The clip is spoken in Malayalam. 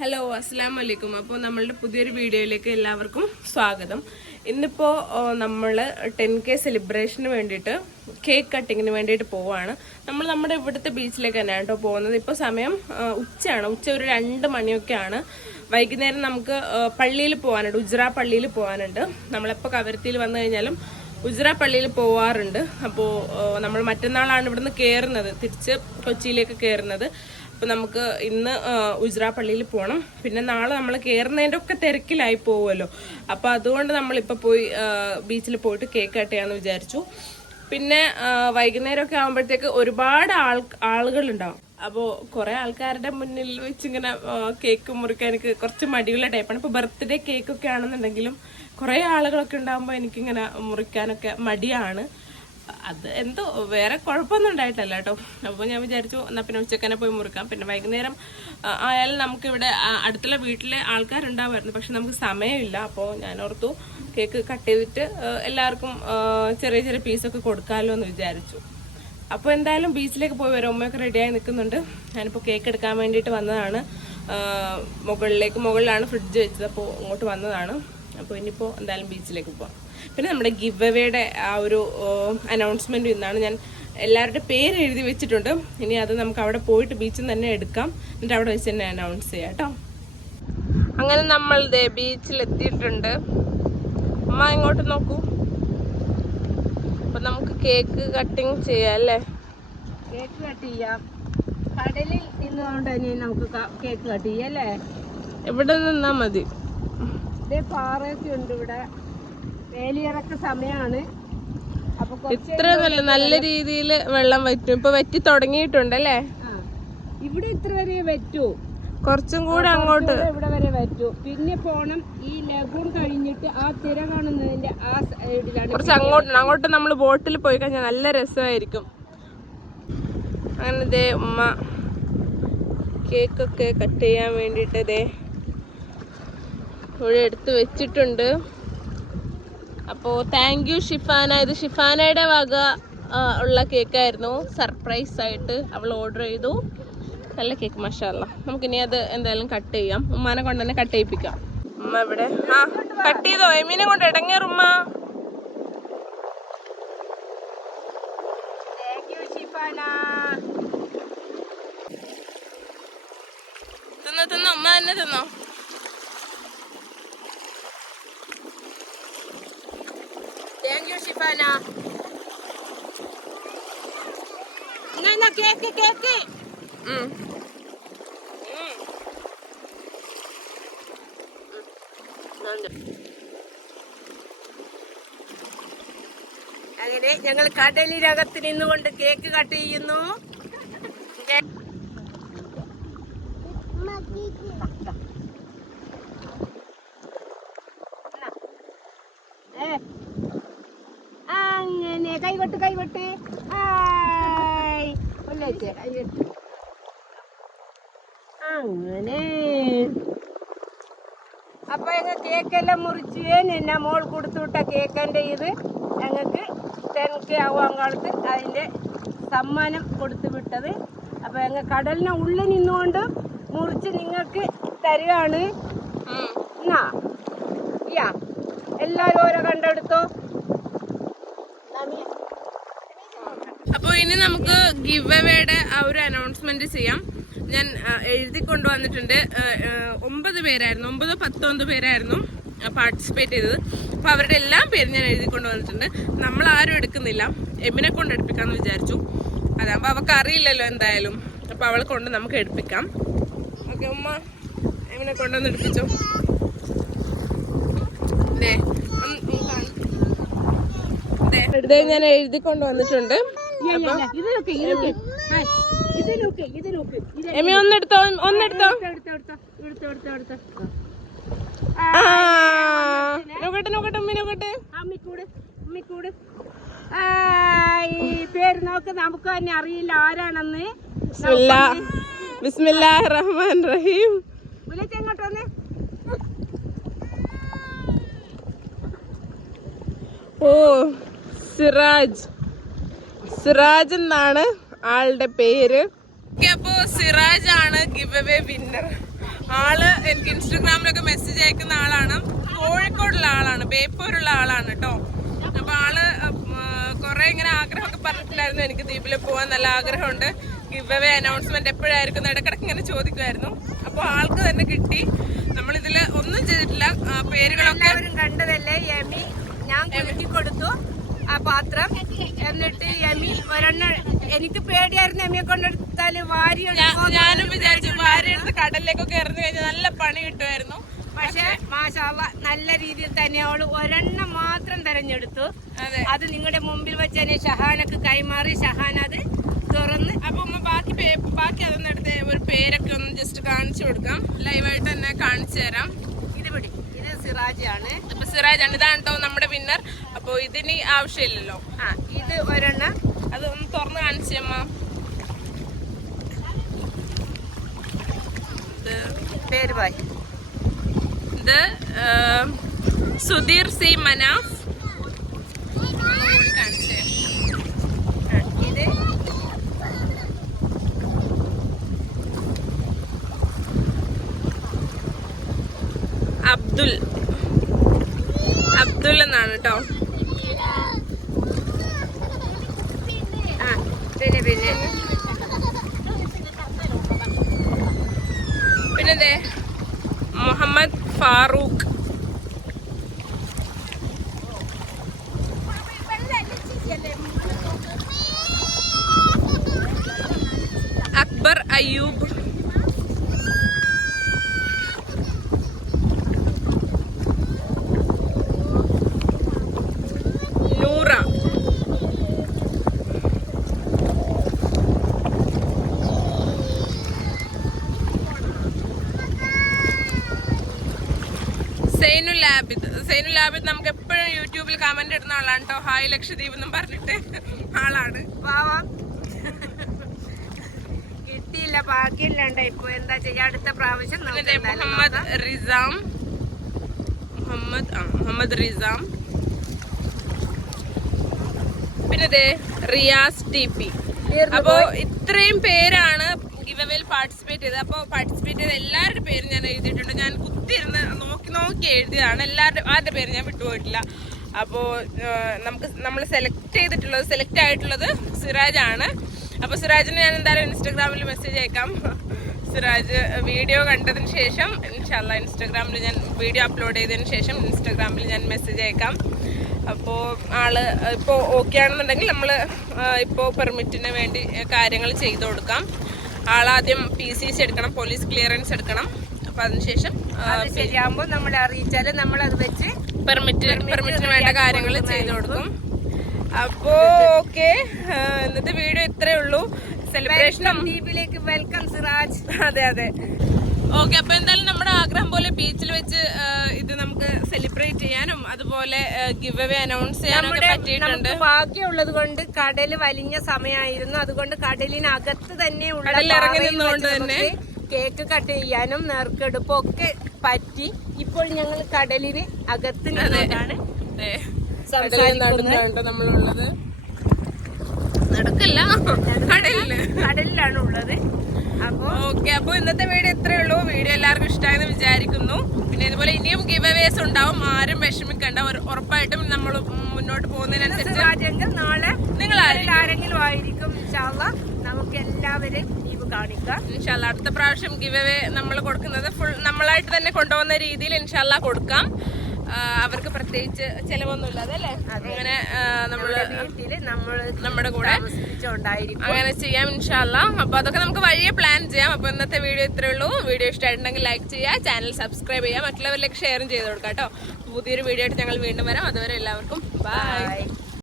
ഹലോ അസ്സാം വലൈക്കും അപ്പോൾ നമ്മളുടെ പുതിയൊരു വീഡിയോയിലേക്ക് എല്ലാവർക്കും സ്വാഗതം. ഇന്നിപ്പോൾ നമ്മൾ ടെൻ കെ സെലിബ്രേഷന് വേണ്ടിയിട്ട് കേക്ക് കട്ടിങ്ങിന് വേണ്ടിയിട്ട് പോവാണ്. നമ്മൾ നമ്മുടെ ഇവിടുത്തെ ബീച്ചിലേക്ക് തന്നെയാണ് കേട്ടോ പോകുന്നത്. ഇപ്പോൾ സമയം ഉച്ചയാണ്. ഉച്ച ഒരു രണ്ട് മണിയൊക്കെയാണ്. വൈകുന്നേരം നമുക്ക് പള്ളിയിൽ പോകാനുണ്ട് ഉജ്ര പള്ളിയിൽ പോകാനുണ്ട് നമ്മളെപ്പോൾ കവരത്തിയിൽ വന്നു കഴിഞ്ഞാലും ഉജ്ര പള്ളിയിൽ പോവാറുണ്ട്. അപ്പോൾ നമ്മൾ മറ്റന്നാളാണ് ഇവിടുന്ന് കയറുന്നത് തിരിച്ച് കൊച്ചിയിലേക്ക് കയറുന്നത് അപ്പോൾ നമുക്ക് ഇന്ന് ഉജ്ര പള്ളിയിൽ പോകണം പിന്നെ നാളെ നമ്മൾ കയറുന്നതിന്റെ ഒക്കെ തിരക്കിലായി പോകുമല്ലോ അപ്പോൾ അതുകൊണ്ട് നമ്മളിപ്പോൾ പോയി ബീച്ചിൽ പോയിട്ട് കേക്ക് കട്ട് വിചാരിച്ചു. പിന്നെ വൈകുന്നേരമൊക്കെ ആകുമ്പോഴത്തേക്ക് ഒരുപാട് ആൾ ആളുകളുണ്ടാവും. അപ്പോൾ കുറേ ആൾക്കാരുടെ മുന്നിൽ വെച്ചിങ്ങനെ ഇങ്ങനെ കേക്ക് മുറിക്കാൻ എനിക്ക് കുറച്ച് മടിയുള്ള ടൈപ്പാണ് ഇപ്പോൾ ബർത്ത്ഡേ കേക്കൊക്കെ ആണെന്നുണ്ടെങ്കിലും കുറേ ആളുകളൊക്കെ ഉണ്ടാകുമ്പോൾ എനിക്കിങ്ങനെ മുറിക്കാനൊക്കെ മടിയാണ്. അത് എന്തോ വേറെ കുഴപ്പമൊന്നും ഉണ്ടായിട്ടല്ല കേട്ടോ. അപ്പോൾ ഞാൻ വിചാരിച്ചു എന്നാൽ പിന്നെ ഉച്ചക്കനെ പോയി മുറുക്കാം. പിന്നെ വൈകുന്നേരം ആയാലും നമുക്കിവിടെ അടുത്തുള്ള വീട്ടിലെ ആൾക്കാരുണ്ടാവുമായിരുന്നു പക്ഷെ നമുക്ക് സമയമില്ല. അപ്പോൾ ഞാൻ ഓർത്തു കേക്ക് കട്ട് ചെയ്തിട്ട് എല്ലാവർക്കും ചെറിയ ചെറിയ പീസൊക്കെ കൊടുക്കാമല്ലോ എന്ന് വിചാരിച്ചു. അപ്പോൾ എന്തായാലും ബീച്ചിലേക്ക് പോയി വരാം. ഉമ്മയൊക്കെ റെഡിയായി നിൽക്കുന്നുണ്ട്. ഞാനിപ്പോൾ കേക്ക് എടുക്കാൻ വേണ്ടിയിട്ട് വന്നതാണ്. മുകളിലേക്ക് മുകളിലാണ് ഫ്രിഡ്ജ് വെച്ചത്. അപ്പോൾ ഇങ്ങോട്ട് വന്നതാണ്. അപ്പോൾ ഇനിയിപ്പോൾ എന്തായാലും ബീച്ചിലേക്ക് പോവാം. പിന്നെ നമ്മുടെ ഗിവ് അവേയുടെ ആ ഒരു അനൗൺസ്മെന്റ് ഇന്നാണ് ഞാൻ എല്ലാവരുടെ പേര് എഴുതി വെച്ചിട്ടുണ്ട്. ഇനി അത് നമുക്ക് അവിടെ പോയിട്ട് ബീച്ചിൽ നിന്ന് തന്നെ എടുക്കാം. എന്നിട്ട് അവിടെ വെച്ച് തന്നെ അനൗൺസ് ചെയ്യാം കേട്ടോ. അങ്ങനെ നമ്മൾ ദേ ബീച്ചിൽ എത്തിയിട്ടുണ്ട്. അമ്മ ഇങ്ങോട്ട് നോക്കൂ. അപ്പൊ നമുക്ക് കേക്ക് കട്ടിങ് ചെയ്യാം അല്ലേ? കേക്ക് കട്ട് ചെയ്യാം. കടലിൽ നിന്നുകൊണ്ട് തന്നെ നമുക്ക് കേക്ക് കട്ട് ചെയ്യാം അല്ലേ? എവിടെ നിന്നാ മതി? പാറയൊക്കെ ഉണ്ട് ഇവിടെ. വേലിയിറക്ക സമയമാണ് ഇത്ര നല്ല നല്ല രീതിയിൽ വെള്ളം വറ്റും. ഇപ്പൊ വറ്റി തുടങ്ങിയിട്ടുണ്ട് അല്ലേ ഇവിടെ ഇത്ര വരെ വറ്റൂ. കുറച്ചും കൂടെ അങ്ങോട്ട്. ഇവിടെ ഇവിടെ വരെ വറ്റൂ. പിന്നെ പോണം ഈ ലഗൂൺ കഴിഞ്ഞിട്ട് ആ തിര കാണുന്നതിന്റെ ആ സൈഡിലാണ് കുറച്ച് അങ്ങോട്ട് അങ്ങോട്ട് നമ്മൾ ബോട്ടിൽ പോയി കഴിഞ്ഞാൽ നല്ല രസമായിരിക്കും. അങ്ങനെ ദേ ഉമ്മ കേക്കൊക്കെ കട്ട് ചെയ്യാൻ വേണ്ടിയിട്ട് ദേ ഇവിടെ എടുത്ത് വെച്ചിട്ടുണ്ട്. അപ്പോൾ താങ്ക് യു ഷിഫാന. ഇത് ഷിഫാനയുടെ വക ഉള്ള കേക്കായിരുന്നു. സർപ്രൈസ് ആയിട്ട് അവൾ ഓർഡർ ചെയ്തു. നല്ല കേക്ക് മഷാല്ല നമുക്കിനി അത് എന്തായാലും കട്ട് ചെയ്യാം. ഉമ്മാനെ കൊണ്ട് തന്നെ കട്ട് ചെയ്യിപ്പിക്കാം. ഉമ്മ ഇവിടെ. ആ കട്ട് ചെയ്തോ? എമീനെ കൊണ്ട് ഇടങ്ങേറുമ്മ. തിന്നോ തിന്നോ. ഉമ്മ തന്നെ തിന്നോ. എന്നാ, കേക്ക് കേക്ക്. അങ്ങനെ ഞങ്ങൾ കടലിനകത്ത് നിന്നുകൊണ്ട് കേക്ക് കട്ട് ചെയ്യുന്നു ഏ. വെച്ചേ, കൈകൊട്ട്. അങ്ങനെ. അപ്പൊ ഞങ്ങൾ കേക്കെല്ലാം മുറിച്ച് എന്നെ മോൾ കൊടുത്തുവിട്ട കേക്കന്റെ ഇത് ഞങ്ങൾക്ക് ടെൻ കെ ആവാൻ കാലത്ത് അതിന്റെ സമ്മാനം കൊടുത്തു വിട്ടത്. അപ്പൊ ഞങ്ങൾ കടലിനെ ഉള്ളിൽ നിന്നുകൊണ്ട് മുറിച്ച് നിങ്ങൾക്ക് തരികയാണ്. എന്നാ യാ. എല്ലാരും ഓരോ കണ്ടെടുത്തോ. ഇനി നമുക്ക് ഗിവ് അവേയുടെ ആ ഒരു അനൗൺസ്മെന്റ് ചെയ്യാം. ഞാൻ എഴുതി കൊണ്ടുവന്നിട്ടുണ്ട്. ഒമ്പത് പേരായിരുന്നു. ഒമ്പതോ പത്തൊമ്പത് പേരായിരുന്നു പാർട്ടിസിപ്പേറ്റ് ചെയ്തത്. അപ്പൊ അവരുടെ എല്ലാ പേരും ഞാൻ എഴുതി കൊണ്ടുവന്നിട്ടുണ്ട്. നമ്മൾ ആരും എടുക്കുന്നില്ല. എമ്മിനെ കൊണ്ട് എടുപ്പിക്കാന്ന് വിചാരിച്ചു. അതാകുമ്പോ അവൾക്ക് അറിയില്ലല്ലോ എന്തായാലും. അപ്പൊ അവളെ കൊണ്ട് നമുക്ക് എടുപ്പിക്കാം. ഓക്കെ ഉമ്മ എമ്മിനെ കൊണ്ടുവന്ന് എടുപ്പിച്ചോ? ദേ, ഒന്ന് ദേ ഞാൻ എഴുതി കൊണ്ടുവന്നിട്ടുണ്ട് ഇത് നോക്ക് നോക്ക്. ആ, നോക്ക് ഇത് നോക്ക്. ഇത് എമി ഒന്നെടുത്തോ ഒന്നെടുത്തോ നോക്കട്ടെ നോക്കട്ടെ ഉമ്മി നോക്കട്ടെ പേര് നോക്ക് നമുക്ക് തന്നെ അറിയില്ല ആരാണെന്ന്. ബിസ്മില്ലാഹ് റഹ്മാൻ റഹീം ഓ സിറാജ്. സിറാജ് എന്നാണ് ആളുടെ പേര്. അപ്പോ സിറാജ് ആണ് ഗിവ് അവേ വിന്നർ ആൾ എനിക്ക് ഇൻസ്റ്റഗ്രാമിലൊക്കെ മെസ്സേജ് അയക്കുന്ന ആളാണ്. കോഴിക്കോടുള്ള ആളാണ്. ബേപ്പൂരുള്ള ആളാണ് കേട്ടോ അപ്പൊ ആൾ കുറെ ഇങ്ങനെ ആഗ്രഹമൊക്കെ പറഞ്ഞിട്ടുണ്ടായിരുന്നു എനിക്ക് ദ്വീപിൽ പോവാൻ നല്ല ആഗ്രഹമുണ്ട്. ഗിവ് അവേ അനൗൺസ്മെന്റ് എപ്പോഴായിരിക്കും ഇടക്കിടക്ക് ഇങ്ങനെ ചോദിക്കുമായിരുന്നു. അപ്പോൾ ആൾക്ക് തന്നെ കിട്ടി. നമ്മൾ നമ്മളിതിൽ ഒന്നും ചെയ്തിട്ടില്ല. പേരുകളൊക്കെ കണ്ടതല്ലേ യമി? ഞാൻ കൊടുത്തു. ആ പാത്രം. എന്നിട്ട് യമി ഒരെണ്ണം എനിക്ക് പേടിയായിരുന്നു യമിയെ കൊണ്ടെടുത്താൽ വാരി ഞാനും വിചാരിച്ചു വാരി എടുത്ത് കടലിലേക്കൊക്കെ ഇറങ്ങി കഴിഞ്ഞാൽ നല്ല പണി കിട്ടുമായിരുന്നു. പക്ഷെ മാഷാവ നല്ല രീതിയിൽ തന്നെ അവൾ ഒരെണ്ണം മാത്രം തെരഞ്ഞെടുത്തു. അതെ. നിങ്ങളുടെ മുമ്പിൽ വെച്ച് തന്നെ ഷഹാനക്ക് കൈമാറി ഷഹാൻ അത് തുറന്ന് അപ്പൊ ബാക്കി ബാക്കി അതൊന്നെടുത്ത് ഒരു പേരൊക്കെ ഒന്ന് ജസ്റ്റ് കാണിച്ചു കൊടുക്കാം. ലൈവായിട്ട് തന്നെ കാണിച്ചു തരാം. സിറാജാണ്. അപ്പൊ സിറാജ് ആണ് ഇതാണ് കേട്ടോ നമ്മുടെ വിന്നർ അപ്പൊ ഇതിന് ആവശ്യമില്ലല്ലോ. ആ ഇത് ഒരെണ്ണം. അതൊന്ന് തുറന്ന് കാണിച്ചമ്മ ഇത് പേര് സുധീർ സി മനാഫ്. കാണിച്ചേ. ഇത്. അബ്ദുൽ. അബ്ദുൽ എന്നാണ് കേട്ടോ. ആ പിന്നെ പിന്നെ. പിന്നെന്തേ? മുഹമ്മദ് ഫാറൂഖ്. സൈനുൽ ലാബിദ് സൈനു ലാബിദ് നമുക്ക് എപ്പോഴും യൂട്യൂബിൽ കമന്റ് ഇടുന്ന ആളാണ് കേട്ടോ ഹായ് ലക്ഷദ്വീപ് എന്നും പറഞ്ഞിട്ട് ആളാണ്. വാവാ കിട്ടിയില്ല ബാക്കിയില്ലാണ്ട് ഇപ്പൊ എന്താ ചെയ്യാ? അടുത്ത പ്രാവശ്യം മുഹമ്മദ്. റിസാം. മുഹമ്മദ് മുഹമ്മദ് റിസാം. പിന്നെ റിയാസ് ടി പി. അപ്പോ ഇത്രയും പേരാണ് ഗിവവേൽ പാർട്ടിസിപ്പേറ്റ് ചെയ്തത്. അപ്പോൾ പാർട്ടിസിപ്പേറ്റ് ചെയ്ത എല്ലാവരുടെ പേരും ഞാൻ എഴുതിയിട്ടുണ്ട്. ഞാൻ കുത്തിയിരുന്ന് നോക്കി എഴുതിയതാണ്. എല്ലാവരുടെ ആരുടെ പേര് ഞാൻ വിട്ടുപോയിട്ടില്ല. അപ്പോൾ നമുക്ക് നമ്മൾ സെലക്ട് ചെയ്തിട്ടുള്ളത് സെലക്ട് ആയിട്ടുള്ളത് സിറാജ് ആണ് അപ്പോൾ സിറാജിന് ഞാൻ എന്തായാലും ഇൻസ്റ്റാഗ്രാമിൽ മെസ്സേജ് അയക്കാം. സിറാജ് വീഡിയോ കണ്ടതിന് ശേഷം ഇൻഷാല്ല ഇൻസ്റ്റാഗ്രാമിൽ ഞാൻ വീഡിയോ അപ്ലോഡ് ചെയ്തതിന് ശേഷം ഇൻസ്റ്റാഗ്രാമിൽ ഞാൻ മെസ്സേജ് അയക്കാം. അപ്പോൾ ആൾ ഇപ്പോൾ ഓക്കെ ആണെന്നുണ്ടെങ്കിൽ നമ്മൾ ഇപ്പോൾ പെർമിറ്റിന് വേണ്ടി കാര്യങ്ങൾ ചെയ്തു കൊടുക്കാം. ആളാദ്യം പി സി സി എടുക്കണം പോലീസ് ക്ലിയറൻസ് എടുക്കണം. അപ്പം അതിനുശേഷം ശരിയാകുമ്പോൾ ശരിയാകുമ്പോ നമ്മളെ നമ്മൾ അത് വെച്ച് പെർമിറ്റ് പെർമിറ്റിന് വേണ്ട കാര്യങ്ങൾ ചെയ്തു കൊടുക്കും. അപ്പോ ഓക്കെ. ഇന്നത്തെ വീഡിയോ ഇത്രേ ഉള്ളൂ. സെലിബ്രേഷനും ദ്വീപിലേക്ക് വെൽക്കം സിറാജ് അതെ അതെ. ഓക്കെ അപ്പൊ എന്തായാലും നമ്മുടെ ആഗ്രഹം പോലെ ബീച്ചിൽ വെച്ച് ഇത് നമുക്ക് സെലിബ്രേറ്റ് ചെയ്യാനും അതുപോലെ ഗിവ് അവേ അനൗൺസ് ചെയ്യാനും പറ്റിയിട്ടുണ്ട്. ഭാഗ്യമുള്ളത് കൊണ്ട് കടൽ വലിഞ്ഞ സമയമായിരുന്നു അതുകൊണ്ട് കടലിനകത്ത് തന്നെ ഉള്ള ഇറങ്ങി നിന്നുകൊണ്ട് തന്നെ കേക്ക് കട്ട് ചെയ്യാനും നേർക്കെടുപ്പും ഒക്കെ പറ്റി ഇപ്പോൾ ഞങ്ങൾ കടലിന് അകത്ത് നടുക്കാണ് നമ്മളുള്ളത്. നടക്കല്ല. കടലിൽ. കടലിലാണ് ഉള്ളത്. അപ്പൊ ഓക്കെ അപ്പൊ ഇന്നത്തെ വീഡിയോ ഇത്രേ ഉള്ളൂ. വീഡിയോ എല്ലാവർക്കും ഇഷ്ടമായെന്ന് വിചാരിക്കുന്നു. പിന്നെ ഇതുപോലെ ഇനിയും ഗിവ് അവേസ് ഉണ്ടാവും. ആരും വിഷമിക്കണ്ട. ഉറപ്പായിട്ടും നമ്മൾ മുന്നോട്ട് പോകുന്നതിനനുസരിച്ച് നാളെ നിങ്ങൾ ആരെങ്കിലും ആയിരിക്കും നമുക്ക് എല്ലാവരെയും കാണിക്കാം. ഇൻഷാല്ല അടുത്ത പ്രാവശ്യം ഗിവ് അവേ നമ്മൾ കൊടുക്കുന്നത് ഫുൾ നമ്മളായിട്ട് തന്നെ കൊണ്ടുപോകുന്ന രീതിയിൽ ഇൻഷാല്ല കൊടുക്കാം. അവർക്ക് പ്രത്യേകിച്ച് ചെലവൊന്നുമില്ല അതല്ലേ? അങ്ങനെ നമ്മൾ നമ്മുടെ കൂടെ അങ്ങനെ ചെയ്യാം ഇൻഷാല്ല. അപ്പൊ അതൊക്കെ നമുക്ക് വലിയ പ്ലാൻ ചെയ്യാം. അപ്പൊ ഇന്നത്തെ വീഡിയോ ഇത്രേ ഉള്ളൂ. വീഡിയോ ഇഷ്ടമായിട്ടുണ്ടെങ്കിൽ ലൈക്ക് ചെയ്യുക ചാനൽ സബ്സ്ക്രൈബ് ചെയ്യുക മറ്റുള്ളവരിലേക്ക് ഷെയറും ചെയ്ത് കൊടുക്കാം കേട്ടോ. പുതിയൊരു വീഡിയോ ആയിട്ട് ഞങ്ങൾ വീണ്ടും വരാം. അതുവരെ എല്ലാവർക്കും ബൈ.